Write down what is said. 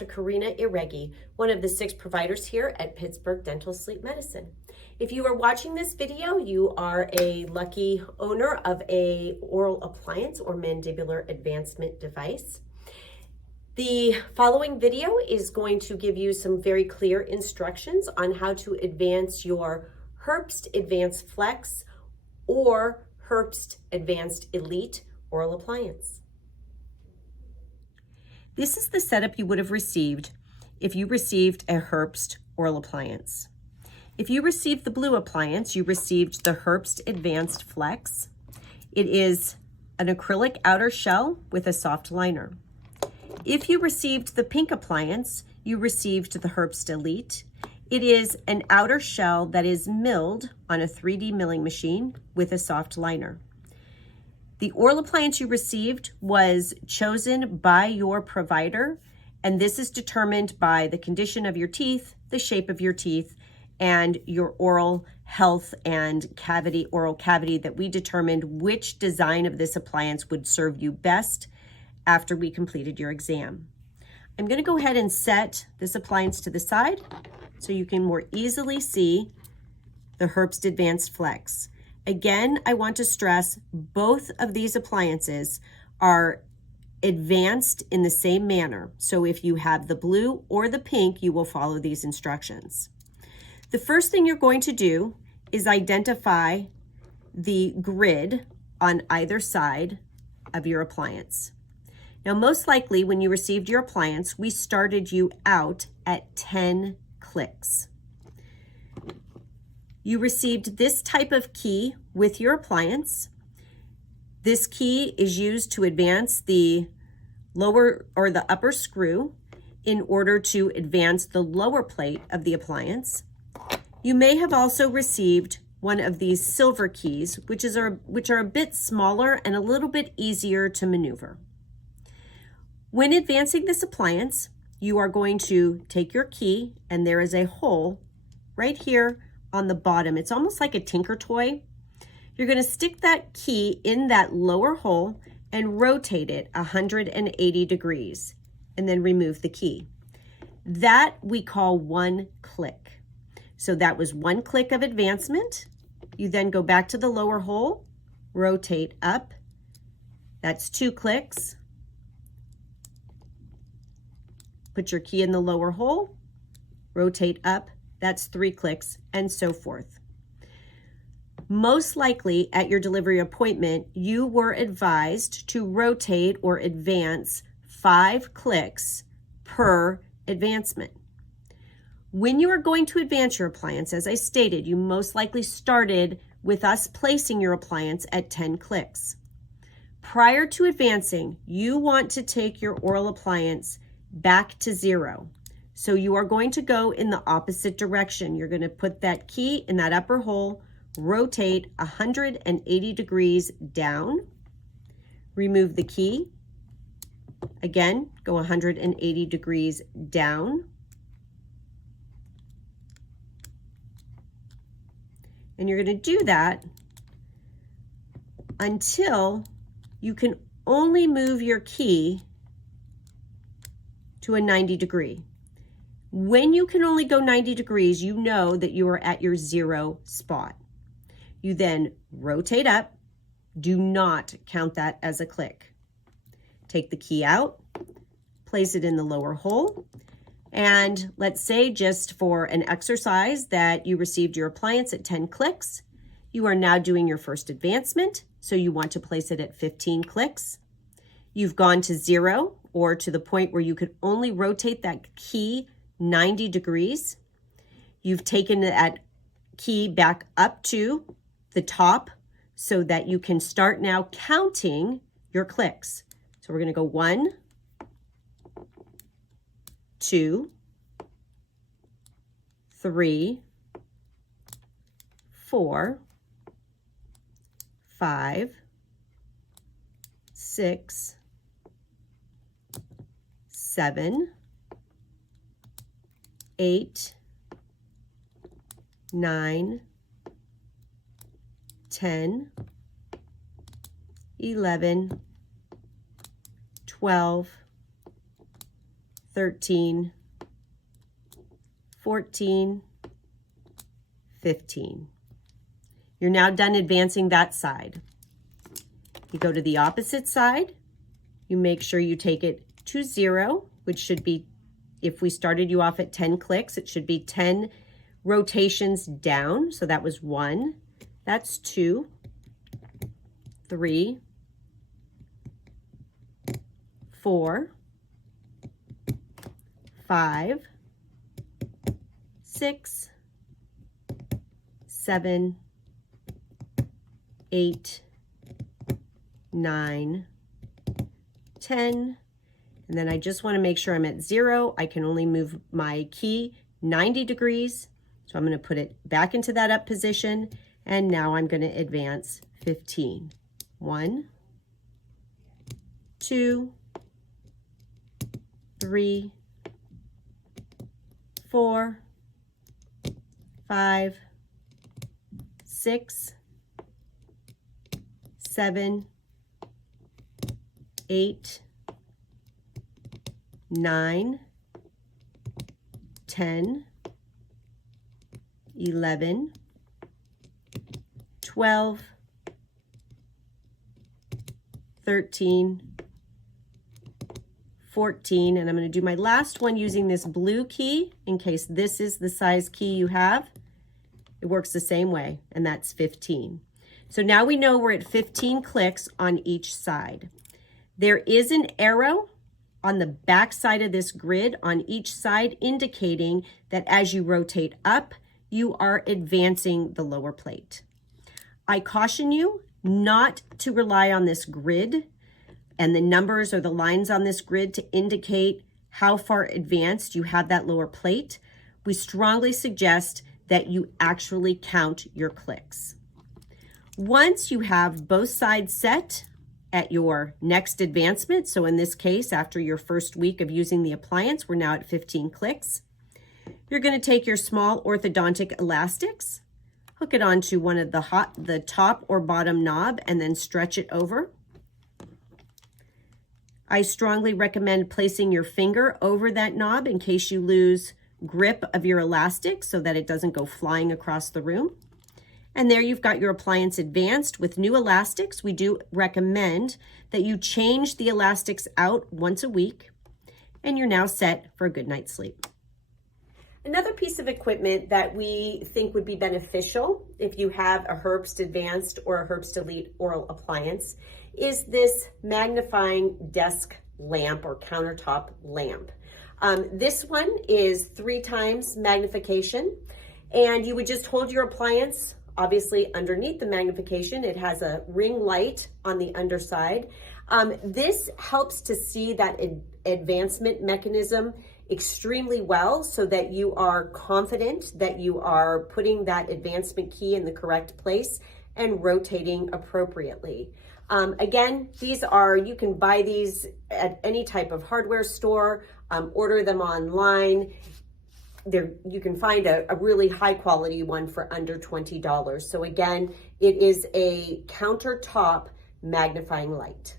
Dr. Karina Iregi, one of the 6 providers here at Pittsburgh Dental Sleep Medicine. If you are watching this video, you are a lucky owner of a oral appliance or mandibular advancement device. The following video is going to give you some very clear instructions on how to advance your Herbst Advanced Flex or Herbst Advanced Elite oral appliance. This is the setup you would have received if you received a Herbst oral appliance. If you received the blue appliance, you received the Herbst Advanced Flex. It is an acrylic outer shell with a soft liner. If you received the pink appliance, you received the Herbst Elite. It is an outer shell that is milled on a 3D milling machine with a soft liner. The oral appliance you received was chosen by your provider, and this is determined by the condition of your teeth, the shape of your teeth, and your oral health and oral cavity that we determined which design of this appliance would serve you best after we completed your exam. I'm going to go ahead and set this appliance to the side so you can more easily see the Herbst Advanced Flex. Again, I want to stress both of these appliances are advanced in the same manner. So if you have the blue or the pink, you will follow these instructions. The first thing you're going to do is identify the grid on either side of your appliance. Now, most likely when you received your appliance, we started you out at 10 clicks. You received this type of key with your appliance. This key is used to advance the lower or the upper screw in order to advance the lower plate of the appliance. You may have also received one of these silver keys, which are a bit smaller and a little bit easier to maneuver. When advancing this appliance, you are going to take your key, and there is a hole right here on the bottom. It's almost like a tinker toy. You're going to stick that key in that lower hole and rotate it 180 degrees and then remove the key. That we call one click. So that was one click of advancement. You then go back to the lower hole, rotate up. That's 2 clicks. Put your key in the lower hole, rotate up. That's 3 clicks, and so forth. Most likely at your delivery appointment, you were advised to rotate or advance 5 clicks per advancement. When you are going to advance your appliance, as I stated, you most likely started with us placing your appliance at 10 clicks. Prior to advancing, you want to take your oral appliance back to 0. So you are going to go in the opposite direction. You're going to put that key in that upper hole, rotate 180 degrees down, remove the key. Again, go 180 degrees down. And you're going to do that until you can only move your key to a 90 degree. When you can only go 90 degrees, you know that you are at your 0 spot. You then rotate up. Do not count that as a click. Take the key out, place it in the lower hole, and let's say just for an exercise that you received your appliance at 10 clicks, you are now doing your first advancement, so you want to place it at 15 clicks. You've gone to 0 or to the point where you could only rotate that key 90 degrees. You've taken that key back up to the top so that you can start now counting your clicks. So we're going to go 1, 2, 3, 4, 5, 6, 7, 8, 9, 10, 11, 12, 13, 14, 15. You're now done advancing that side. You go to the opposite side. You make sure you take it to 0, which should be, if we started you off at 10 clicks, it should be 10 rotations down. So that was 1, that's 2, 3, 4, 5, 6, 7, 8, 9, 10, and then I just want to make sure I'm at 0. I can only move my key 90 degrees. So I'm going to put it back into that up position, and now I'm going to advance 15. 1, 2, 3, 4, 5, 6, 7, 8, 9, 10, 11, 12, 13, 14, and I'm going to do my last one using this blue key in case this is the size key you have. It works the same way, and that's 15. So now we know we're at 15 clicks on each side. There is an arrow on the back side of this grid on each side indicating that as you rotate up, you are advancing the lower plate. I caution you not to rely on this grid and the numbers or the lines on this grid to indicate how far advanced you have that lower plate. We strongly suggest that you actually count your clicks. Once you have both sides set at your next advancement, so in this case, after your first week of using the appliance, we're now at 15 clicks. You're going to take your small orthodontic elastics, hook it onto one of the top or bottom knob, and then stretch it over. I strongly recommend placing your finger over that knob in case you lose grip of your elastic so that it doesn't go flying across the room. And there you've got your appliance advanced. With new elastics, we do recommend that you change the elastics out once a week, and you're now set for a good night's sleep. Another piece of equipment that we think would be beneficial if you have a Herbst Advanced or a Herbst Elite oral appliance is this magnifying desk lamp or countertop lamp. This one is 3 times magnification, and you would just hold your appliance obviously underneath the magnification. It has a ring light on the underside. This helps to see that advancement mechanism extremely well so that you are confident that you are putting that advancement key in the correct place and rotating appropriately. Again, you can buy these at any type of hardware store, order them online. You can find a really high quality one for under $20. So again, it is a countertop magnifying light.